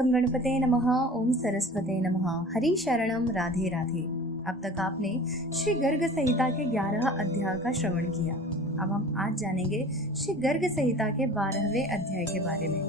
गम गणपते नमः। ओम सरस्वते नमः। हरि शरणम राधे राधे। अब तक आपने श्री गर्ग संहिता के 11 अध्याय का श्रवण किया। अब हम आज जानेंगे श्री गर्ग संहिता के 12वें अध्याय के बारे में।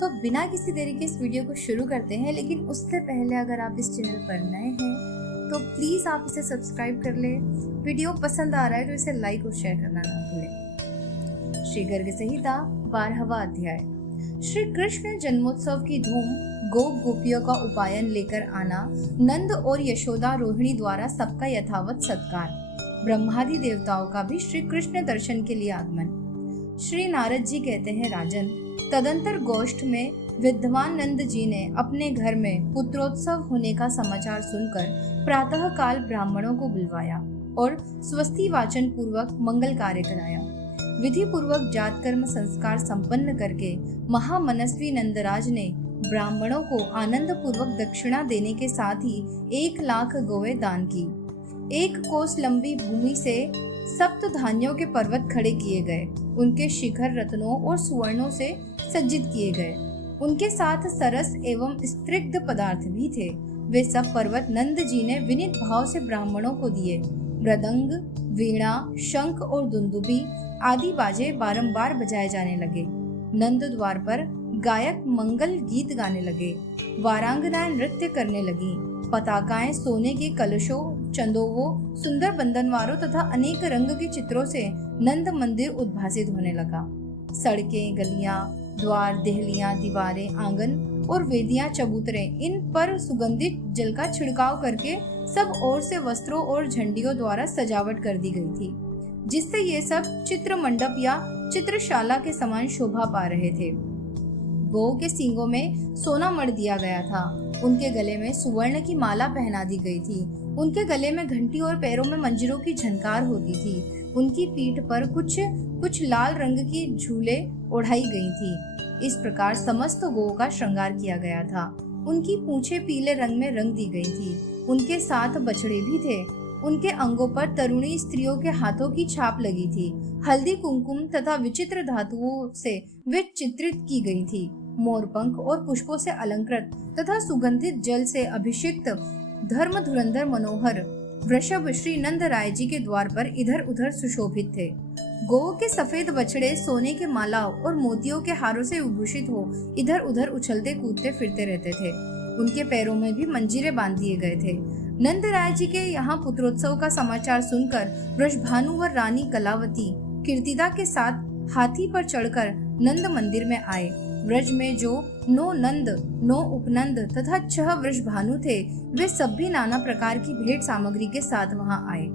तो बिना किसी देरी के इस वीडियो को शुरू करते हैं, लेकिन उससे पहले अगर आप इस चैनल पर नए हैं तो प्लीज आप इसे सब्सक्राइब कर ले। वीडियो पसंद आ रहा है तो इसे लाइक और शेयर करना ना भूलें। श्री गर्ग संहिता 12वां अध्याय। श्री कृष्ण जन्मोत्सव की धूम, गोप गोपियों का उपायन लेकर आना, नंद और यशोदा रोहिणी द्वारा सबका यथावत सत्कार, ब्रह्मादि देवताओं का भी श्री कृष्ण दर्शन के लिए आगमन। श्री नारद जी कहते हैं, राजन, तदंतर गोष्ठ में विद्वान नंद जी ने अपने घर में पुत्रोत्सव होने का समाचार सुनकर प्रातः काल ब्राह्मणों को बुलवाया और स्वस्ति वाचन पूर्वक मंगल कार्य कराया। विधि पूर्वक जात कर्म संस्कार संपन्न करके महामनस्वी नंदराज ने ब्राह्मणों को आनंद पूर्वक दक्षिणा देने के साथ ही 1,00,000 गौएं दान की। 1 कोस लंबी भूमि से सप्त धान्यों के पर्वत खड़े किए गए। उनके शिखर रत्नों और सुवर्णों से सज्जित किए गए। उनके साथ सरस एवं स्त्रिग्ध पदार्थ भी थे। वे सब पर्वत नंद जी ने विनीत भाव से ब्राह्मणों को दिए। मृदंग, वीणा, शंख और दुंदुभी आदि बाजे बारंबार बजाए जाने लगे। नंद द्वार पर गायक मंगल गीत गाने लगे। वारांगनाएं नृत्य करने लगी। पताकाएं सोने के कलशों, चंदोवों, सुंदर बंधनवारों तथा अनेक रंग के चित्रों से नंद मंदिर उद्भासित होने लगा। सड़कें, गलियां, द्वार, देहलियां, दीवारें, आंगन और वेदियां, चबूतरे, इन पर सुगंधित जल का छिड़काव करके सब ओर से वस्त्रों और झंडियों द्वारा सजावट कर दी गई थी, जिससे ये सब चित्र मंडप या चित्रशाला के समान शोभा पा रहे थे। गौ के सींगों में सोना मढ़ दिया गया था। उनके गले में सुवर्ण की माला पहना दी गई थी। उनके गले में घंटी और पैरों में मंजीरों की झनकार होती थी। उनकी पीठ पर कुछ लाल रंग की झूले ओढ़ाई गई थी। इस प्रकार समस्त गौ का श्रृंगार किया गया था। उनकी पूंछें पीले रंग में रंग दी गई थी। उनके साथ बछड़े भी थे। उनके अंगों पर तरुणी स्त्रियों के हाथों की छाप लगी थी। हल्दी, कुमकुम तथा विचित्र धातुओं से वे चित्रित की गई थी। मोरपंख और पुष्पों से अलंकृत तथा सुगंधित जल से अभिषिक्त धर्म धुरंधर मनोहर वृषभ श्री नंद राय जी के द्वार पर इधर उधर सुशोभित थे। गौ के सफेद बछड़े सोने के मालाओं और मोतियों के हारों से विभूषित हो इधर उधर उछलते कूदते फिरते रहते थे। उनके पैरों में भी मंजीरे बांध दिए गए थे। नंद राय जी के यहाँ पुत्रोत्सव का समाचार सुनकर वृषभानु व रानी कलावती कीर्तिदा के साथ हाथी पर चढ़कर नंद मंदिर में आए। व्रज में जो 9 नंद, 9 उपनंद तथा 6 वृषभानु थे, वे सब भी नाना प्रकार की भेंट सामग्री के साथ वहां आए।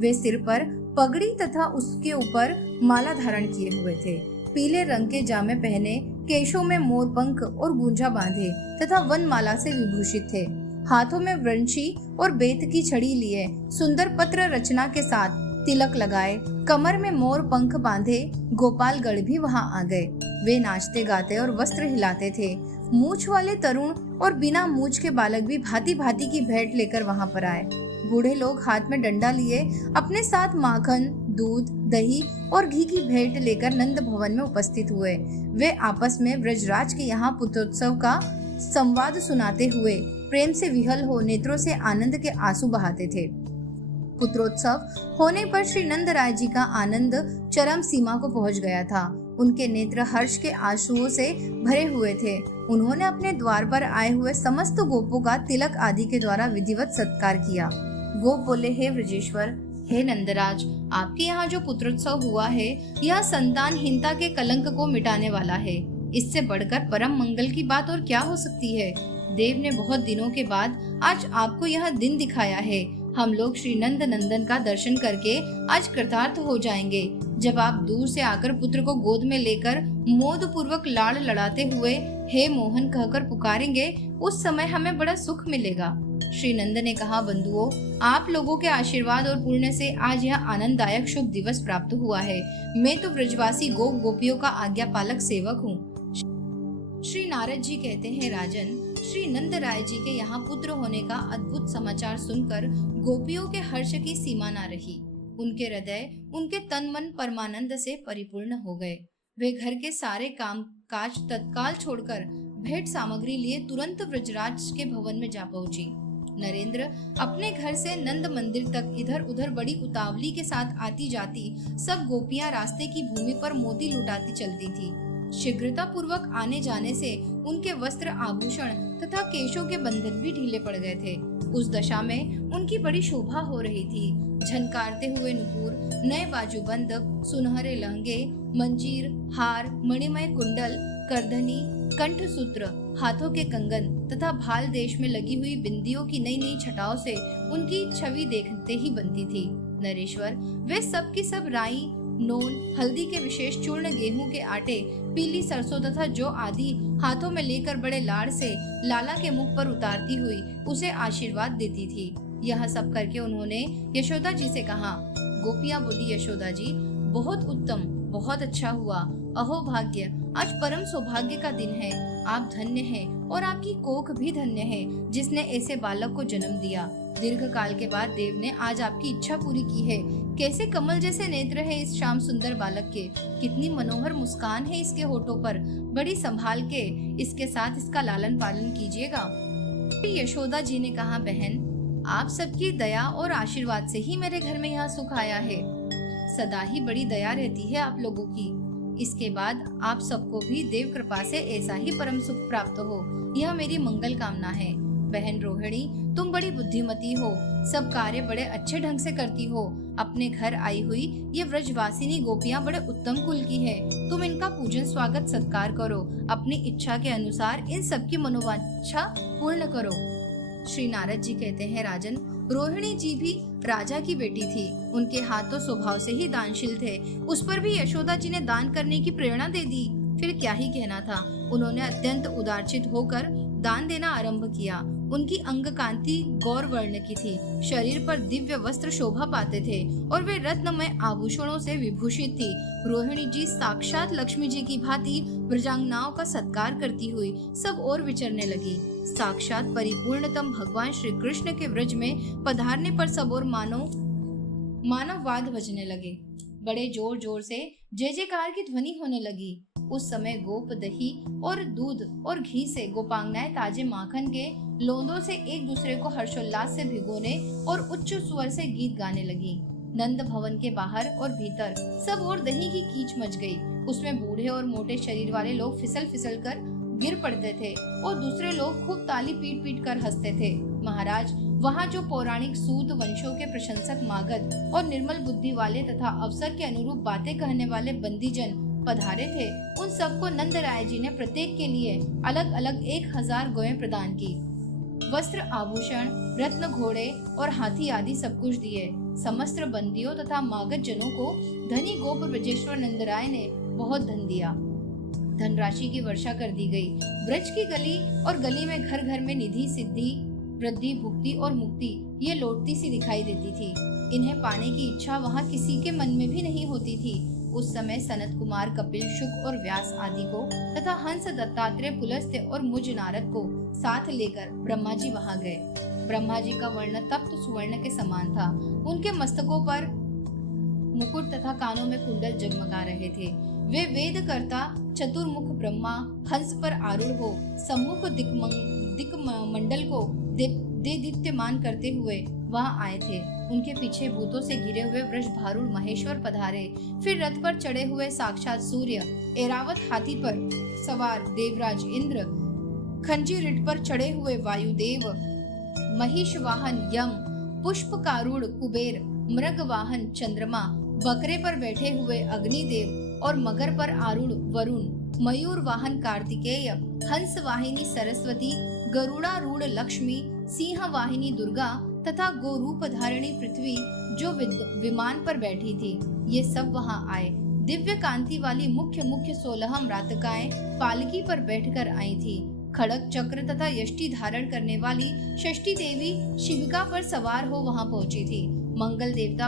वे सिर पर पगड़ी तथा उसके ऊपर माला धारण किए हुए थे। पीले रंग के जामे पहने, केशों में मोरपंख और गूंजा बांधे तथा वनमाला से विभूषित थे। हाथों में वृंशी और बेत की छड़ी लिए, सुंदर पत्र रचना के साथ तिलक लगाए, कमर में मोर पंख बांधे गोपालगढ़ भी वहां आ गए। वे नाचते गाते और वस्त्र हिलाते थे। मूछ वाले तरुण और बिना मूछ के बालक भी भांति भांति की भेंट लेकर वहां पर आए। बूढ़े लोग हाथ में डंडा लिए अपने साथ माखन, दूध, दही और घी की भेंट लेकर नंद भवन में उपस्थित हुए। वे आपस में ब्रजराज के यहाँ पुत्रोत्सव का संवाद सुनाते हुए प्रेम से विहल हो नेत्रों से आनंद के आंसू बहाते थे। पुत्रोत्सव होने पर श्री नंद राय जी का आनंद चरम सीमा को पहुंच गया था। उनके नेत्र हर्ष के आंसुओं से भरे हुए थे। उन्होंने अपने द्वार पर आए हुए समस्त गोपों का तिलक आदि के द्वारा विधिवत सत्कार किया। गोप बोले, हे ब्रजेश्वर, हे नंदराज, आपके यहाँ जो पुत्रोत्सव हुआ है, यह संतानहीनता के कलंक को मिटाने वाला है। इससे बढ़कर परम मंगल की बात और क्या हो सकती है। देव ने बहुत दिनों के बाद आज आपको यह दिन दिखाया है। हम लोग श्री नंद नंदन का दर्शन करके आज कृतार्थ हो जाएंगे। जब आप दूर से आकर पुत्र को गोद में लेकर मोद पूर्वक लाड़ लड़ाते हुए हे मोहन कहकर पुकारेंगे, उस समय हमें बड़ा सुख मिलेगा। श्री नंद ने कहा, बंधुओं, आप लोगों के आशीर्वाद और पुण्य से आज यह आनंददायक शुभ दिवस प्राप्त हुआ है। मैं तो ब्रजवासी गोप गोपियों का आज्ञा पालक सेवक हूँ। श्री नारद जी कहते हैं, राजन, श्री नंद राय जी के यहाँ पुत्र होने का अद्भुत समाचार सुनकर गोपियों के हर्ष की सीमा न रही। उनके हृदय, उनके तन मन परमानंद से परिपूर्ण हो गए। वे घर के सारे काम काज तत्काल छोड़कर भेंट सामग्री लिए तुरंत ब्रजराज के भवन में जा पहुंची। नरेंद्र अपने घर से नंद मंदिर तक इधर उधर बड़ी उतावली के साथ आती जाती सब गोपियां रास्ते की भूमि पर मोती लुटाती चलती थी। शीघ्रता पूर्वक आने जाने से उनके वस्त्र आभूषण तथा केशों के बंधन भी ढीले पड़ गए थे। उस दशा में उनकी बड़ी शोभा हो रही थी। झनकारते हुए नुपुर, नए बाजूबंद, सुनहरे लहंगे, मंजीर, हार, मणिमय कुंडल, करधनी, कंठसूत्र, हाथों के कंगन तथा भाल देश में लगी हुई बिंदियों की नई नई छटाओं से उनकी छवि देखते ही बनती थी। नरेश्वर वे सब की सब राई, नोन, हल्दी के विशेष चूर्ण, गेहूं के आटे, पीली सरसों तथा जौ आदि हाथों में लेकर बड़े लाड़ से लाला के मुख पर उतारती हुई उसे आशीर्वाद देती थी। यह सब करके उन्होंने यशोदा जी से कहा। गोपियां बोली, यशोदा जी बहुत उत्तम, बहुत अच्छा हुआ। अहो भाग्य, आज परम सौभाग्य का दिन है। आप धन्य हैं और आपकी कोख भी धन्य है जिसने ऐसे बालक को जन्म दिया। दीर्घ काल के बाद देव ने आज आपकी इच्छा पूरी की है। कैसे कमल जैसे नेत्र है इस श्याम सुंदर बालक के, कितनी मनोहर मुस्कान है इसके होठों पर। बड़ी संभाल के इसके साथ इसका लालन पालन कीजिएगा। यशोदा जी ने कहा, बहन आप सबकी दया और आशीर्वाद से ही मेरे घर में यहाँ सुख आया है। सदा ही बड़ी दया रहती है आप लोगों की। इसके बाद आप सबको भी देव कृपा से ऐसा ही परम सुख प्राप्त हो, यह मेरी मंगल कामना है। बहन रोहिणी, तुम बड़ी बुद्धिमती हो, सब कार्य बड़े अच्छे ढंग से करती हो। अपने घर आई हुई ये व्रजवासिनी गोपियां बड़े उत्तम कुल की है। तुम इनका पूजन स्वागत सत्कार करो, अपनी इच्छा के अनुसार इन सबकी मनोवांछा पूर्ण करो। श्री नारद जी कहते हैं, राजन, रोहिणी जी भी राजा की बेटी थी। उनके हाथ तो स्वभाव से ही दानशील थे। उस पर भी यशोदा जी ने दान करने की प्रेरणा दे दी। फिर क्या ही कहना था। उन्होंने अत्यंत उदारचित होकर दान देना आरंभ किया। उनकी अंग कांति गौर वर्ण की थी, शरीर पर दिव्य वस्त्र शोभा पाते थे और वे रत्नमय आभूषणों से विभूषित थी। रोहिणी जी साक्षात लक्ष्मी जी की भांति ब्रजांगनाओं का सत्कार करती हुई सब ओर विचरने लगी। साक्षात परिपूर्णतम भगवान श्री कृष्ण के व्रज में पधारने पर सब ओर मानव वाद बजने लगे। बड़े जोर जोर से जय जयकार की ध्वनि होने लगी। उस समय गोप दही और दूध और घी से गोपांगनाएं ताजे माखन के लोंदों से एक दूसरे को हर्षोल्लास से भिगोने और उच्च स्वर से गीत गाने लगी। नंद भवन के बाहर और भीतर सब ओर दही की कीच मच गई। उसमें बूढ़े और मोटे शरीर वाले लोग फिसल फिसल कर गिर पड़ते थे और दूसरे लोग खूब ताली पीट पीट कर हंसते थे। महाराज, वहाँ जो पौराणिक सूत वंशों के प्रशंसक मागध और निर्मल बुद्धि वाले तथा अवसर के अनुरूप बातें कहने वाले बंदीजन पधारे थे, उन सबको नंद राय जी ने प्रत्येक के लिए अलग अलग 1000 गौएं प्रदान की। वस्त्र, आभूषण, रत्न, घोड़े और हाथी आदि सब कुछ दिए। समस्त बंदियों तथा मागध जनों को धनी गोप ब्रजेश्वर नंद राय ने बहुत धन दिया। धनराशि की वर्षा कर दी गई। ब्रज की गली और गली में घर घर में निधि, सिद्धि, वृद्धि, भुक्ति और मुक्ति ये लौटती सी दिखाई देती थी। इन्हें पाने की इच्छा वहाँ किसी के मन में भी नहीं होती थी। उस समय सनत कुमार, कपिल, शुक और व्यास आदि को तथा हंस, दत्तात्रेय, पुलस्त्य और मुझ नारद को साथ लेकर ब्रह्मा जी वहाँ गए। ब्रह्मा जी का वर्ण तप्त सुवर्ण के समान था। उनके मस्तकों पर मुकुट तथा कानों में कुंडल जगमगा रहे थे। वे वेद कर्ता चतुर्मुख ब्रह्मा हंस पर आरूढ़ हो सम्मुख दिक मंडल को दीप्यमान करते हुए वहां आए थे। उनके पीछे भूतों से घिरे हुए वृषभारूढ़ महेश्वर पधारे। फिर रथ पर चढ़े हुए साक्षात सूर्य, ऐरावत हाथी पर सवार देवराज इंद्र, खंजीरिट पर चढ़े हुए वायुदेव, महिष वाहन यम, पुष्पकारूढ़ कुबेर, मृग वाहन चंद्रमा, बकरे पर बैठे हुए अग्निदेव और मगर पर आरूढ़ वरुण, मयूर वाहन कार्तिकेय, हंस वाहिनी सरस्वती, गरुड़ारूढ़ लक्ष्मी, सिंह वाहिनी दुर्गा तथा गोरूप धारिणी पृथ्वी जो विमान पर बैठी थी, ये सब वहां आए। दिव्य कांति वाली मुख्य 16 म्रातकाएं पालकी पर बैठकर आई थी। खड़ग, चक्र तथा यष्टि धारण करने वाली षष्ठी देवी शिविका पर सवार हो वहां पहुंची थी। मंगल देवता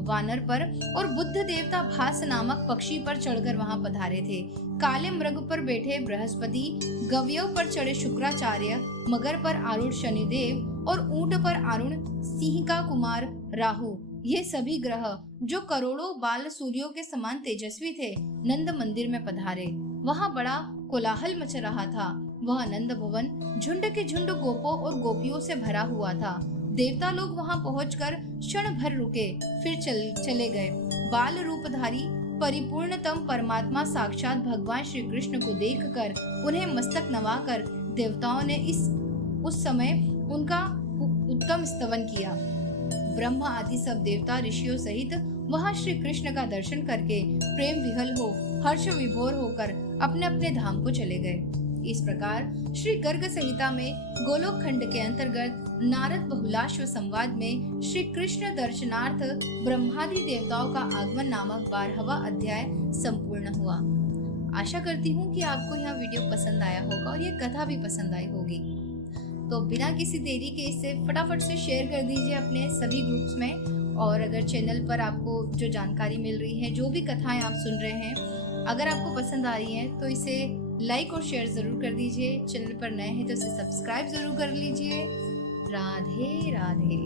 वानर पर और बुद्ध देवता भास नामक पक्षी पर चढ़कर वहां पधारे थे। काले मृग पर बैठे बृहस्पति, गव्यों पर चढ़े शुक्राचार्य, मगर पर आरूढ़ शनिदेव और ऊंट पर आरूढ़ सिंह का कुमार राहु, ये सभी ग्रह जो करोड़ों बाल सूर्यों के समान तेजस्वी थे, नंद मंदिर में पधारे। वहां बड़ा कोलाहल मच रहा था। वह आनंद भवन झुंड के झुंड गोपों और गोपियों से भरा हुआ था। देवता लोग वहां पहुंचकर क्षण भर रुके, फिर चले गए। बाल रूपधारी परिपूर्णतम परमात्मा साक्षात भगवान श्री कृष्ण को देखकर उन्हें मस्तक नवाकर देवताओं ने उस समय उनका उत्तम स्तवन किया। ब्रह्म आदि सब देवता ऋषियों सहित वहां श्री कृष्ण का दर्शन करके प्रेम विहल हो हर्ष विभोर होकर अपने अपने धाम को चले गए। इस प्रकार श्री गर्ग संहिता में गोलोक खंड के अंतर्गत नारद बहुलाश्व संवाद में श्री कृष्ण दर्शनार्थ ब्रह्मादि देवताओं का आगमन नामक 12वां अध्याय संपूर्ण हुआ। आशा करती हूँ कि आपको यह वीडियो पसंद आया होगा और ये कथा भी पसंद आई होगी। तो बिना किसी देरी के इसे फटाफट से शेयर कर दीजिए अपने सभी ग्रुप्स में। और अगर चैनल पर आपको जो जानकारी मिल रही है, जो भी कथाएं आप सुन रहे हैं, अगर आपको पसंद आ रही हैं तो इसे लाइक और शेयर जरूर कर दीजिए। चैनल पर नए हैं तो इसे सब्सक्राइब जरूर कर लीजिए। राधे राधे।